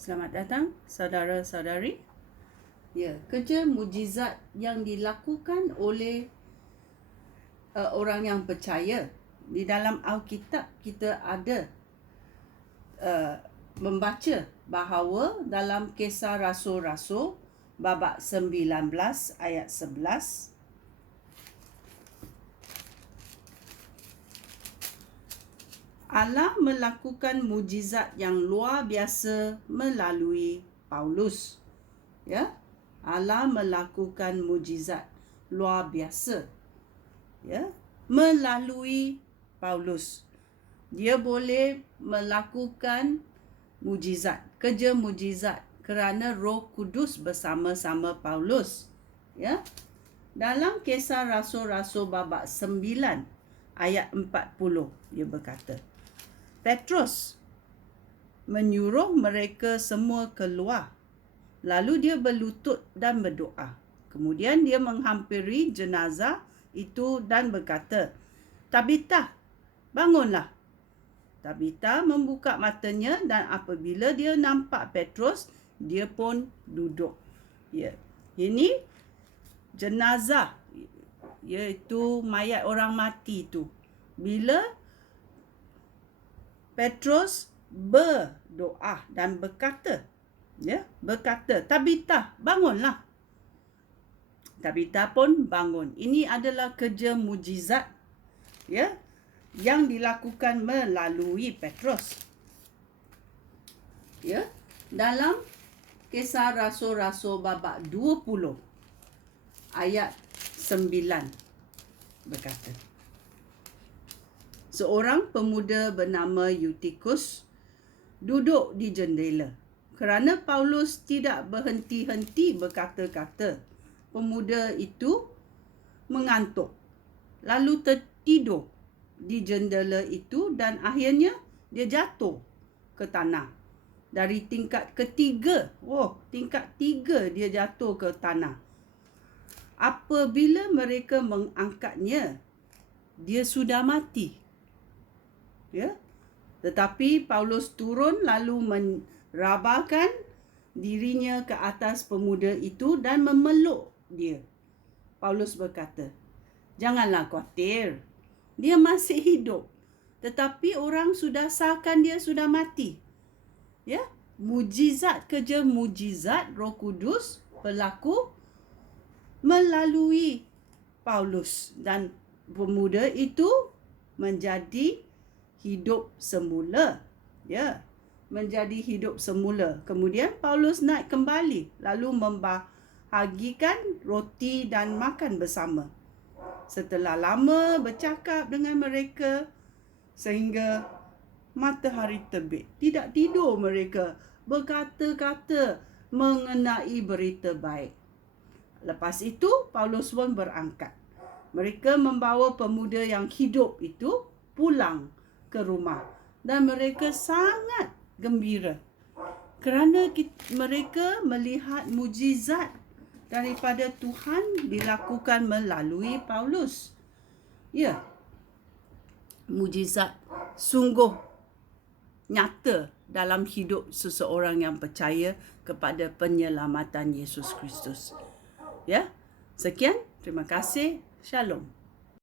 Selamat datang saudara-saudari. Kerja mujizat yang dilakukan oleh orang yang percaya. Di dalam Alkitab kita ada membaca bahawa dalam Kisah Rasul-Rasul babak 19 ayat 11, Allah melakukan mujizat yang luar biasa melalui Paulus. Allah melakukan mujizat luar biasa melalui Paulus. Dia boleh melakukan mujizat, kerja mujizat kerana Roh Kudus bersama-sama Paulus. Dalam Kisah Rasul-Rasul babak 9 ayat 40 dia berkata, Petrus menyuruh mereka semua keluar. Lalu dia berlutut dan berdoa. Kemudian dia menghampiri jenazah itu dan berkata, Tabita, bangunlah. Tabita membuka matanya dan apabila dia nampak Petrus, dia pun duduk. Ini jenazah, iaitu mayat orang mati itu. Bila Petrus berdoa dan berkata, Tabita, bangunlah. Tabita pun bangun. Ini adalah kerja mujizat yang dilakukan melalui Petrus. Dalam Kisah Rasul-Rasul babak 20 ayat 9 berkata, seorang pemuda bernama Eutikus duduk di jendela. Kerana Paulus tidak berhenti-henti berkata-kata, pemuda itu mengantuk, lalu tertidur di jendela itu dan akhirnya dia jatuh ke tanah. Dari tingkat ketiga, tingkat 3 dia jatuh ke tanah. Apabila mereka mengangkatnya, dia sudah mati. Tetapi Paulus turun lalu merabakan dirinya ke atas pemuda itu dan memeluk dia. Paulus berkata, janganlah khawatir, dia masih hidup. Tetapi orang sudah sahkan dia sudah mati. Mujizat, kerja mujizat Roh Kudus berlaku melalui Paulus dan pemuda itu menjadi hidup semula. Menjadi hidup semula. Kemudian Paulus naik kembali lalu membahagikan roti dan makan bersama. Setelah lama bercakap dengan mereka sehingga matahari terbit. Tidak tidur mereka, berkata-kata mengenai berita baik. Lepas itu Paulus pun berangkat. Mereka membawa pemuda yang hidup itu pulang ke rumah dan mereka sangat gembira kerana mereka melihat mujizat daripada Tuhan dilakukan melalui Paulus. Mujizat sungguh nyata dalam hidup seseorang yang percaya kepada penyelamatan Yesus Kristus. Sekian, terima kasih. Shalom.